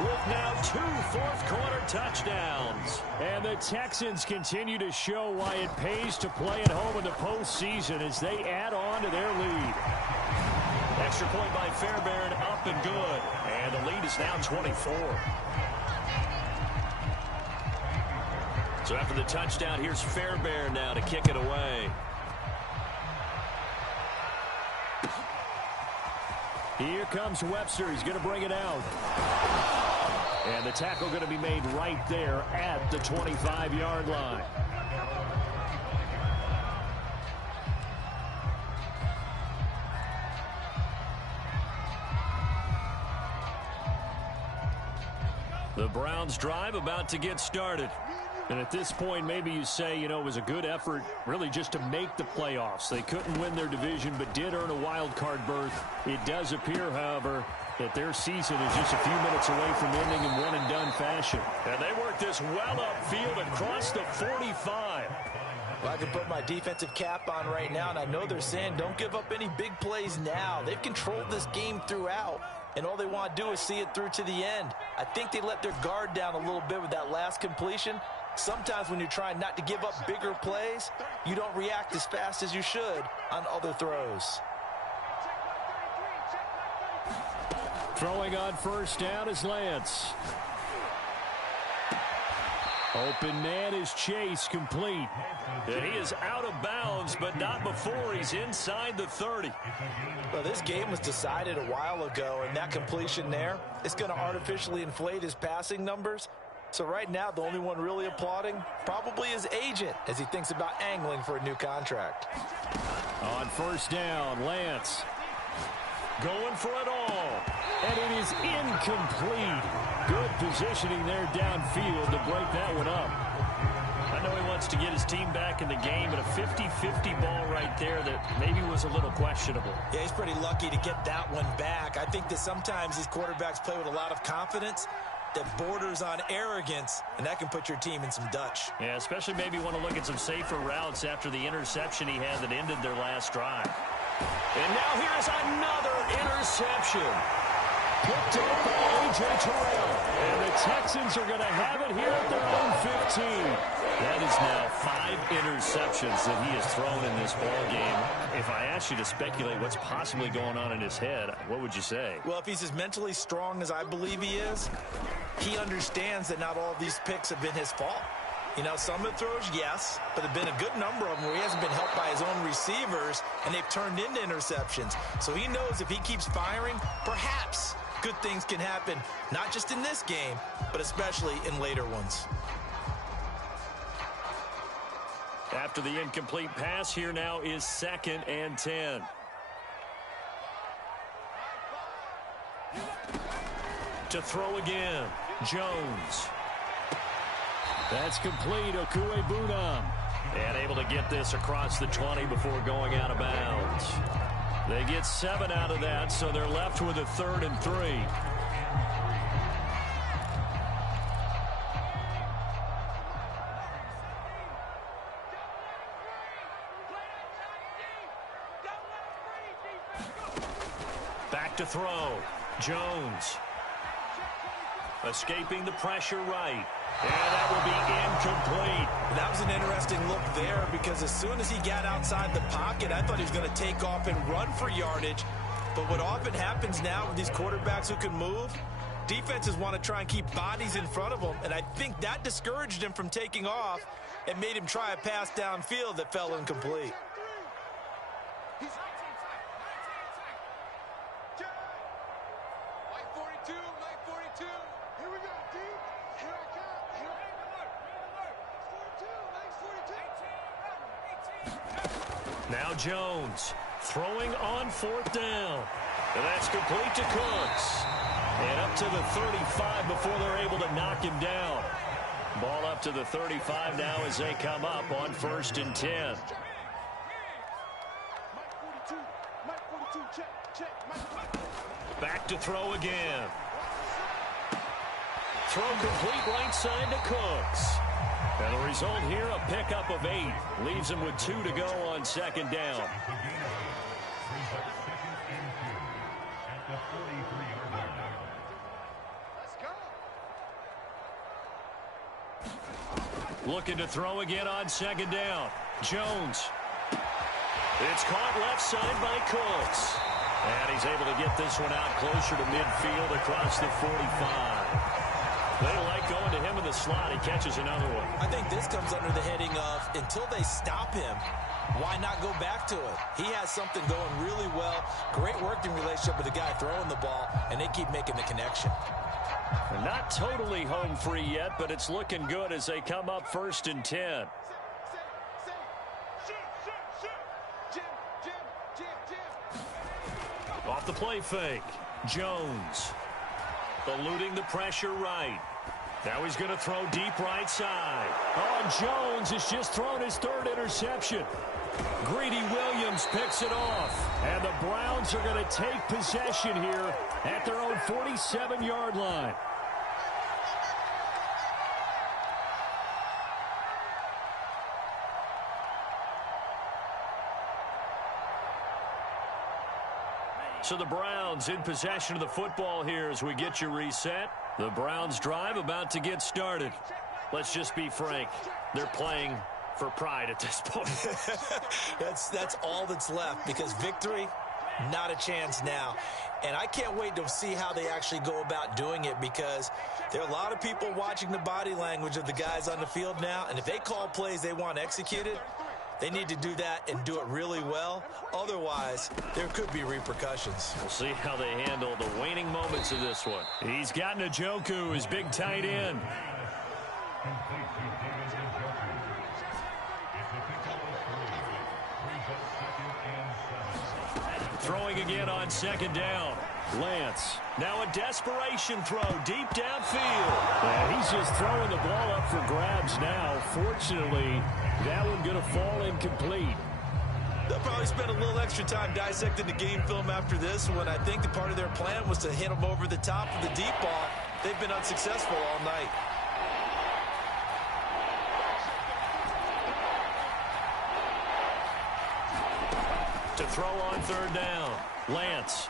With now 2 fourth-quarter touchdowns. And the Texans continue to show why it pays to play at home in the postseason as they add on to their lead. Extra point by Fairbairn, up and good. And the lead is now 24. So after the touchdown, here's Fairbairn now to kick it away. Here comes Webster. He's going to bring it out. And the tackle going to be made right there at the 25-yard line. The Browns drive about to get started. And at this point, maybe you say, you know, it was a good effort really just to make the playoffs. They couldn't win their division but did earn a wild card berth. It does appear, however, that their season is just a few minutes away from ending in one-and-done fashion. And they worked this well upfield across the 45. Well, I can put my defensive cap on right now, and I know they're saying don't give up any big plays now. They've controlled this game throughout, and all they want to do is see it through to the end. I think they let their guard down a little bit with that last completion. Sometimes when you're trying not to give up bigger plays, you don't react as fast as you should on other throws. Throwing on 1st down is Lance. Open man is Chase, complete. And he is out of bounds, but not before he's inside the 30. Well, this game was decided a while ago, and that completion there is going to artificially inflate his passing numbers. So right now, the only one really applauding probably his agent as he thinks about angling for a new contract. On 1st down, Lance going for it all. And it is incomplete. Good positioning there downfield to break that one up. I know he wants to get his team back in the game, but a 50-50 ball right there that maybe was a little questionable. Yeah, he's pretty lucky to get that one back. I think that sometimes these quarterbacks play with a lot of confidence that borders on arrogance, and that can put your team in some Dutch. Yeah, especially maybe want to look at some safer routes after the interception he had that ended their last drive. And now here's another interception. Picked up by A.J. Terrell. And the Texans are going to have it here at their own 15. That is now 5 interceptions that he has thrown in this ball game. If I asked you to speculate what's possibly going on in his head, what would you say? Well, if he's as mentally strong as I believe he is, he understands that not all of these picks have been his fault. You know, some of the throws, yes, but there have been a good number of them where he hasn't been helped by his own receivers, and they've turned into interceptions. So he knows if he keeps firing, perhaps good things can happen, not just in this game, but especially in later ones. After the incomplete pass, here now is 2nd and 10. To throw again, Jones. That's complete, Okuegbunam. And able to get this across the 20 before going out of bounds. They get 7 out of that, so they're left with a 3rd and 3. Back to throw. Jones. Escaping the pressure right. And that will be incomplete. That was an interesting look there because as soon as he got outside the pocket, I thought he was going to take off and run for yardage. But what often happens now with these quarterbacks who can move, defenses want to try and keep bodies in front of them. And I think that discouraged him from taking off and made him try a pass downfield that fell incomplete. Now Jones throwing on 4th down. And that's complete to Cooks. And up to the 35 before they're able to knock him down. Ball up to the 35 now as they come up on 1st and 10. Back to throw again. Throw complete right side to Cooks. And the result here, a pickup of 8. Leaves him with 2 to go on 2nd down. Looking to throw again on 2nd down. Jones. It's caught left side by Cooks. And he's able to get this one out closer to midfield across the 45. They like going to him in the slot. He catches another one. I think this comes under the heading of until they stop him, why not go back to it? He has something going really well. Great working relationship with the guy throwing the ball, and they keep making the connection. And not totally home free yet, but it's looking good as they come up 1st and 10. Off the play fake. Jones. Eluding the pressure right. Now he's going to throw deep right side. Oh, and Jones has just thrown his 3rd interception. Greedy Williams picks it off. And the Browns are going to take possession here at their own 47-yard line. So the Browns in possession of the football here as we get you reset. The Browns drive about to get started. Let's just be frank. They're playing for pride at this point. That's all that's left because victory, not a chance now. And I can't wait to see how they actually go about doing it because there are a lot of people watching the body language of the guys on the field now. And if they call plays they want executed, they need to do that and do it really well. Otherwise, there could be repercussions. We'll see how they handle the waning moments of this one. He's got Njoku, his big tight end. Throwing again on 2nd down. Lance. Now a desperation throw deep downfield. Yeah, he's just throwing the ball up for grabs now. Fortunately, that one going to fall incomplete. They'll probably spend a little extra time dissecting the game film after this one. I think the part of their plan was to hit them over the top of the deep ball. They've been unsuccessful all night. To throw on 3rd down. Lance.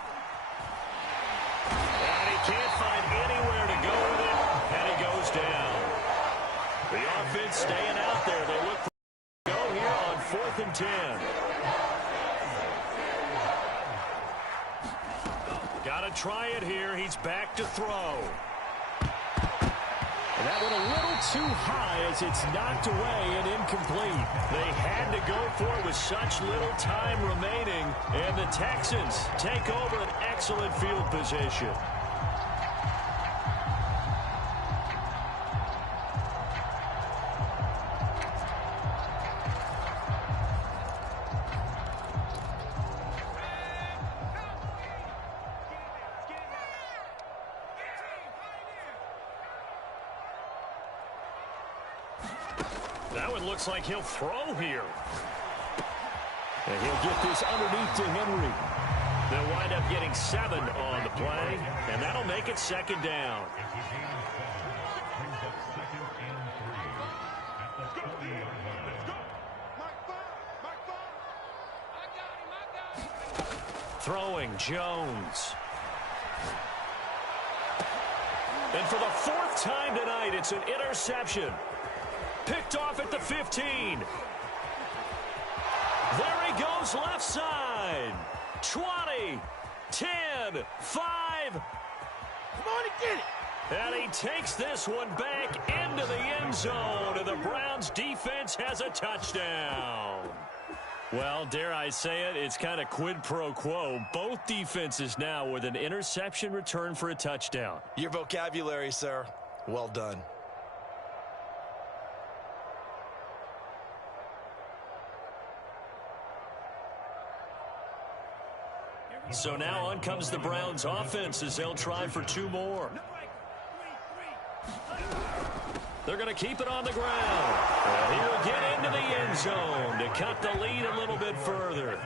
And he can't find anywhere to go with it, and he goes down. The offense staying out there. They look for a go here on 4th and 10. got to try it here. He's back to throw. And that went a little too high as it's knocked away and incomplete. They had to go for it with such little time remaining, and the Texans take over an excellent field position. That one looks like he'll throw here. And he'll get this underneath to Henry. They'll wind up getting 7 on the play, and that'll make it 2nd down. Throwing Jones. And for the 4th time tonight, it's an interception. Picked off at the 15. There he goes left side. 20, 10, 5. Come on and get it. And he takes this one back into the end zone, and the Browns defense has a touchdown. Well, dare I say it, it's kind of quid pro quo. Both defenses now with an interception return for a touchdown. Your vocabulary, sir. Well done. So now on comes the Browns offense as they'll try for 2 more. They're going to keep it on the ground. And he will get into the end zone to cut the lead a little bit further.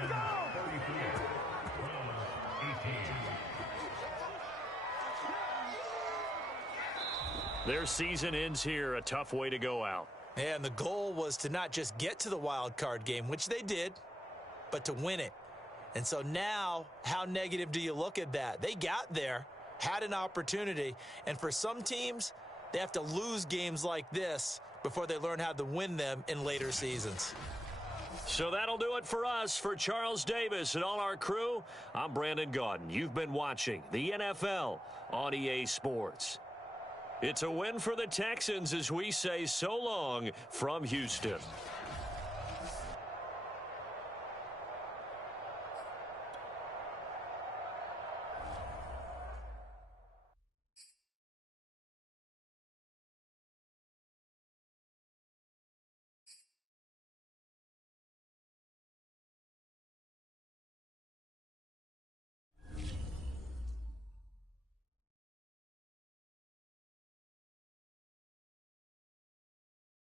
Their season ends here, a tough way to go out. And the goal was to not just get to the wild card game, which they did, but to win it. And so now, how negative do you look at that? They got there, had an opportunity, and for some teams, they have to lose games like this before they learn how to win them in later seasons. So that'll do it for us. For Charles Davis and all our crew, I'm Brandon Gaudin. You've been watching the NFL on EA Sports. It's a win for the Texans as we say so long from Houston.